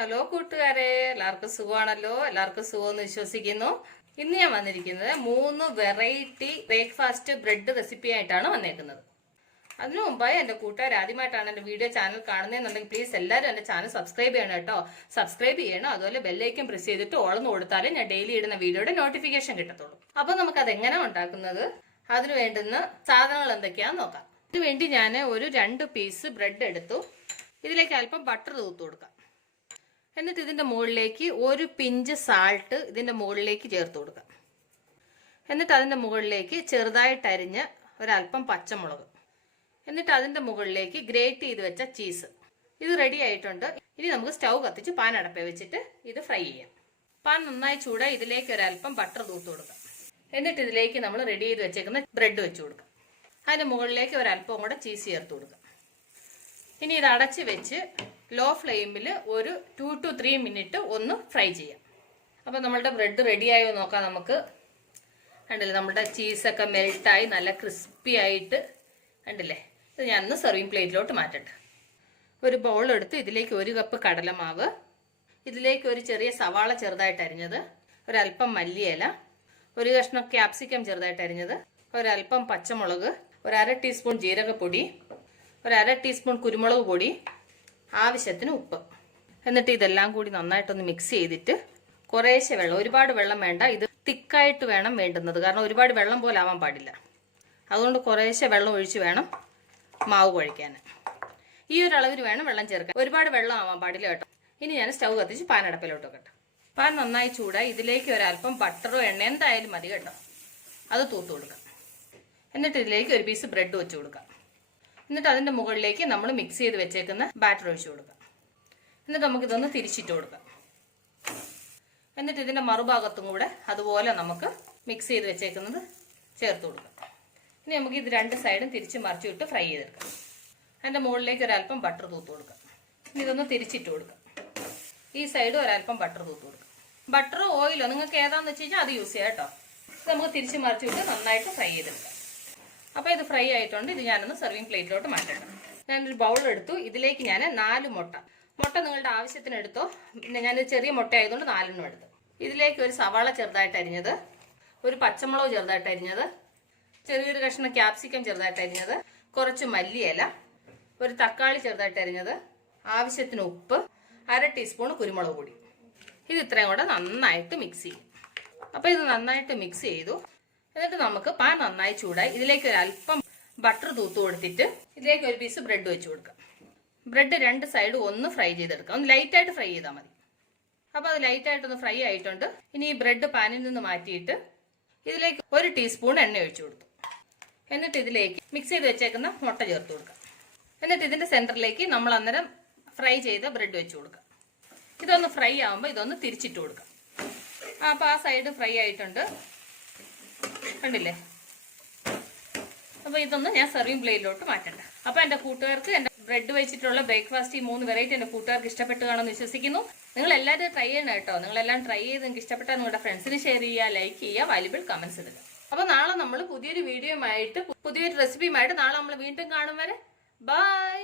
Hello കൂട്ടുകാരെ, എല്ലാവർക്കും സുഖമാണല്ലോ. എല്ലാവർക്കും സുഖമെന്ന് വിശ്വസിക്കുന്നു. ഇന്ന് ഞാൻ വന്നിരിക്കുന്നത് 3 വെറൈറ്റി ബ്രേക്ക്ഫാസ്റ്റ് ബ്രെഡ് റെസിപ്പി ആയിട്ടാണ് വന്നേക്കുന്നത്. അതിനു മുമ്പായി എന്റെ കൂട്ടുകാർ ആദ്യമായിട്ടാണ് എന്റെ വീഡിയോ ചാനൽ കാണുന്നതെന്നുണ്ടെങ്കിൽ പ്ലീസ് എല്ലാവരും എന്റെ ചാനൽ സബ്സ്ക്രൈബ് ചെയ്യണം കേട്ടോ. സബ്സ്ക്രൈബ് ചെയ്യണം. അതുപോലെ ബെല്ലൈക്കൻ പ്രസ് ചെയ്തിട്ട് ഓളന്ന് കൊടുത്താലേ ഞാൻ ഡെയിലി ഇടുന്ന വീഡിയോയുടെ നോട്ടിഫിക്കേഷൻ കിട്ടത്തുള്ളൂ. അപ്പൊ നമുക്ക് അത് എങ്ങനെ ഉണ്ടാക്കുന്നത്, അതിന് വേണ്ടുന്ന സാധനങ്ങൾ എന്തൊക്കെയാന്ന് നോക്കാം. ഇതിനു വേണ്ടി ഞാൻ ഒരു 2 പീസ് ബ്രെഡ് എടുത്തു. ഇതിലേക്ക് അല്പം ബട്ടർ തൂത്ത് കൊടുക്കാം. എന്നിട്ട് ഇതിന്റെ മുകളിലേക്ക് ഒരു പിഞ്ച് സാൾട്ട് ഇതിന്റെ മുകളിലേക്ക് ചേർത്ത് കൊടുക്കാം. എന്നിട്ട് അതിന്റെ മുകളിലേക്ക് ചെറുതായിട്ട് അരിഞ്ഞ ഒരല്പം പച്ചമുളക്, എന്നിട്ട് അതിന്റെ മുകളിലേക്ക് ഗ്രേറ്റ് ചെയ്ത് വെച്ച ചീസ്. ഇത് റെഡി ആയിട്ടുണ്ട്. ഇനി നമുക്ക് സ്റ്റൗ കത്തിച്ച് പാൻ അടപ്പേ വെച്ചിട്ട് ഇത് ഫ്രൈ ചെയ്യാം. പാൻ നന്നായി ചൂടായി ഇതിലേക്ക് ഒരല്പം ബട്ടർ തൂത്ത് കൊടുക്കാം. എന്നിട്ട് ഇതിലേക്ക് നമ്മൾ റെഡി ചെയ്ത് വെച്ചേക്കുന്ന ബ്രെഡ് വെച്ച് കൊടുക്കാം. അതിന്റെ മുകളിലേക്ക് ഒരല്പം കൂടെ ചീസ് ചേർത്ത് കൊടുക്കാം. ഇനി ഇത് അടച്ച് വെച്ച് ലോ ഫ്ലെയിമിൽ ഒരു 2 to 3 മിനിറ്റ് ഒന്ന് ഫ്രൈ ചെയ്യാം. അപ്പം നമ്മളുടെ ബ്രെഡ് റെഡിയായോ നോക്കാം നമുക്ക്. കണ്ടില്ലേ, നമ്മുടെ ചീസൊക്കെ മെൽട്ടായി നല്ല ക്രിസ്പി ആയിട്ട് കണ്ടില്ലേ. ഇത് ഞാനൊന്ന് സെർവിങ് പ്ലേറ്റിലോട്ട് മാറ്റട്ടെ. ഒരു ബൗൾ എടുത്ത് ഇതിലേക്ക് 1 കപ്പ് കടലമാവ്, ഇതിലേക്ക് ഒരു ചെറിയ സവാള ചെറുതായിട്ട് അരിഞ്ഞത്, ഒരല്പം മല്ലിയില, ഒരു കഷ്ണം ക്യാപ്സിക്കം ചെറുതായിട്ട് അരിഞ്ഞത്, ഒരല്പം പച്ചമുളക്, ഒരു 1/2 ടീസ്പൂൺ ജീരകപ്പൊടി, ഒരു 1/2 ടീസ്പൂൺ കുരുമുളക് പൊടി, ആവശ്യത്തിന് ഉപ്പ്. എന്നിട്ട് ഇതെല്ലാം കൂടി നന്നായിട്ടൊന്ന് മിക്സ് ചെയ്തിട്ട് കുറേശ്ശെ വെള്ളം, ഒരുപാട് വെള്ളം വേണ്ട, ഇത് തിക്കായിട്ട് വേണം വേണ്ടുന്നത്, കാരണം ഒരുപാട് വെള്ളം പോലെ ആവാൻ പാടില്ല. അതുകൊണ്ട് കുറേശ്ശെ വെള്ളം ഒഴിച്ച് വേണം മാവ് കുഴയ്ക്കാൻ. ഈ ഒരു അളവിൽ വേണം വെള്ളം ചേർക്കാൻ, ഒരുപാട് വെള്ളം ആവാൻ പാടില്ല കേട്ടോ. ഇനി ഞാൻ സ്റ്റൗ കത്തിച്ച് പാൻ അടപ്പിലോട്ട് വെക്കട്ടെ. പാൻ നന്നായി ചൂടായി ഇതിലേക്ക് ഒരല്പം ബട്ടറോ എണ്ണ എന്തായാലും മതി കേട്ടോ, അത് തൂത്ത് കൊടുക്കാം. എന്നിട്ട് ഇതിലേക്ക് ഒരു പീസ് ബ്രെഡ് വെച്ച് കൊടുക്കാം. എന്നിട്ട് അതിന്റെ മുകളിലേക്ക് നമ്മൾ മിക്സ് ചെയ്ത് വെച്ചേക്കുന്ന ബാറ്റർ ഒഴിച്ചു കൊടുക്കാം. എന്നിട്ട് നമുക്കിതൊന്ന് തിരിച്ചിട്ട് കൊടുക്കാം. എന്നിട്ട് ഇതിന്റെ മറുഭാഗത്തും കൂടെ അതുപോലെ നമുക്ക് മിക്സ് ചെയ്ത് വെച്ചേക്കുന്നത് ചേർത്ത് കൊടുക്കാം. ഇനി നമുക്ക് ഇത് 2 സൈഡും തിരിച്ച് മറിച്ചു വിട്ട് ഫ്രൈ ചെയ്തെടുക്കാം. അതിന്റെ മുകളിലേക്ക് ഒരല്പം ബട്ടർ തൂത്ത് കൊടുക്കാം. ഇനി ഇതൊന്ന് തിരിച്ചിട്ട് കൊടുക്കാം. ഈ സൈഡ് ഒരല്പം ബട്ടർ തൂത്ത് കൊടുക്കാം. ബട്ടറോ ഓയിലോ നിങ്ങൾക്ക് ഏതാന്ന് വെച്ച് കഴിഞ്ഞാൽ അത് യൂസ് ചെയ്യാം കേട്ടോ. ഇത് നമുക്ക് തിരിച്ച് മറിച്ചു വിട്ട് നന്നായിട്ട് ഫ്രൈ ചെയ്തെടുക്കാം. അപ്പോൾ ഇത് ഫ്രൈ ആയിട്ടുണ്ട്. ഇത് ഞാനൊന്ന് സെർവിങ് പ്ലേറ്റിലോട്ട് മാറ്റണം. ഞാനൊരു ബൗൾ എടുത്തു. ഇതിലേക്ക് ഞാൻ 4 മുട്ട നിങ്ങളുടെ ആവശ്യത്തിന് എടുത്തോ. പിന്നെ ഞാൻ ചെറിയ മുട്ട ആയതുകൊണ്ട് 4 എടുത്തു. ഇതിലേക്ക് ഒരു സവാള ചെറുതായിട്ട് അരിഞ്ഞത്, ഒരു പച്ചമുളക് ചെറുതായിട്ട് അരിഞ്ഞത്, ചെറിയൊരു കഷ്ണം ക്യാപ്സിക്കം ചെറുതായിട്ട് അരിഞ്ഞത്, കുറച്ച് മല്ലിയില, ഒരു തക്കാളി ചെറുതായിട്ട് അരിഞ്ഞത്, ആവശ്യത്തിന് ഉപ്പ്, 1/2 ടീസ്പൂൺ കുരുമുളക് പൊടി. ഇത് ഇത്രയും കൂടെ നന്നായിട്ട് മിക്സ് ചെയ്യും. അപ്പോൾ ഇത് നന്നായിട്ട് മിക്സ് ചെയ്തു. എന്നിട്ട് നമുക്ക് പാൻ നന്നായി ചൂടായി ഇതിലേക്ക് ഒരു അല്പം ബട്ടർ തൂത്ത് കൊടുത്തിട്ട് ഇതിലേക്ക് ഒരു പീസ് ബ്രെഡ് വെച്ച് കൊടുക്കാം. ബ്രെഡ് 2 സൈഡ് ഒന്ന് ഫ്രൈ ചെയ്തെടുക്കാം. ഒന്ന് ലൈറ്റായിട്ട് ഫ്രൈ ചെയ്താൽ മതി. അപ്പോൾ അത് ലൈറ്റായിട്ടൊന്ന് ഫ്രൈ ആയിട്ടുണ്ട്. ഇനി ഈ ബ്രെഡ് പാനിൽ നിന്ന് മാറ്റിയിട്ട് ഇതിലേക്ക് 1 ടീസ്പൂൺ എണ്ണ ഒഴിച്ചു കൊടുത്തു. എന്നിട്ട് ഇതിലേക്ക് മിക്സ് ചെയ്ത് വെച്ചേക്കുന്ന മുട്ട ചേർത്ത് കൊടുക്കാം. എന്നിട്ട് ഇതിന്റെ സെന്ററിലേക്ക് നമ്മൾ അന്നേരം ഫ്രൈ ചെയ്ത ബ്രെഡ് വെച്ച് കൊടുക്കാം. ഇതൊന്ന് ഫ്രൈ ആകുമ്പോൾ ഇതൊന്ന് തിരിച്ചിട്ട് കൊടുക്കാം. അപ്പോൾ ആ സൈഡ് ഫ്രൈ ആയിട്ടുണ്ട്, കണ്ടില്ലേ. അപ്പോൾ ഇതൊന്ന് ഞാൻ സെർവിങ് പ്ലേറ്റിലോട്ട് മാറ്റണ്ട. അപ്പോൾ എൻ്റെ കൂട്ടുകാർക്ക് എൻ്റെ ബ്രെഡ് വെച്ചിട്ടുള്ള ബ്രേക്ക്ഫാസ്റ്റ് ഈ 3 വെറൈറ്റി എൻ്റെ കൂട്ടുകാർക്ക് ഇഷ്ടപ്പെട്ട് കാണുമെന്ന് വിശ്വസിക്കുന്നു. നിങ്ങൾ എല്ലാവരും ട്രൈ ചെയ്യണം കേട്ടോ. നിങ്ങളെല്ലാം ട്രൈ ചെയ്ത് നിങ്ങൾക്ക് ഇഷ്ടപ്പെട്ടാൽ നിങ്ങളുടെ ഫ്രണ്ട്സിന് ഷെയർ ചെയ്യുക, ലൈക്ക് ചെയ്യുക, വാല്യുബിൾ കമന്റ്സ് ഇടുക. അപ്പോൾ നാളെ നമ്മൾ പുതിയൊരു വീഡിയോയുമായിട്ട് പുതിയൊരു റെസിപ്പിയുമായിട്ട് നാളെ നമ്മൾ വീണ്ടും കാണും വരെ ബൈ.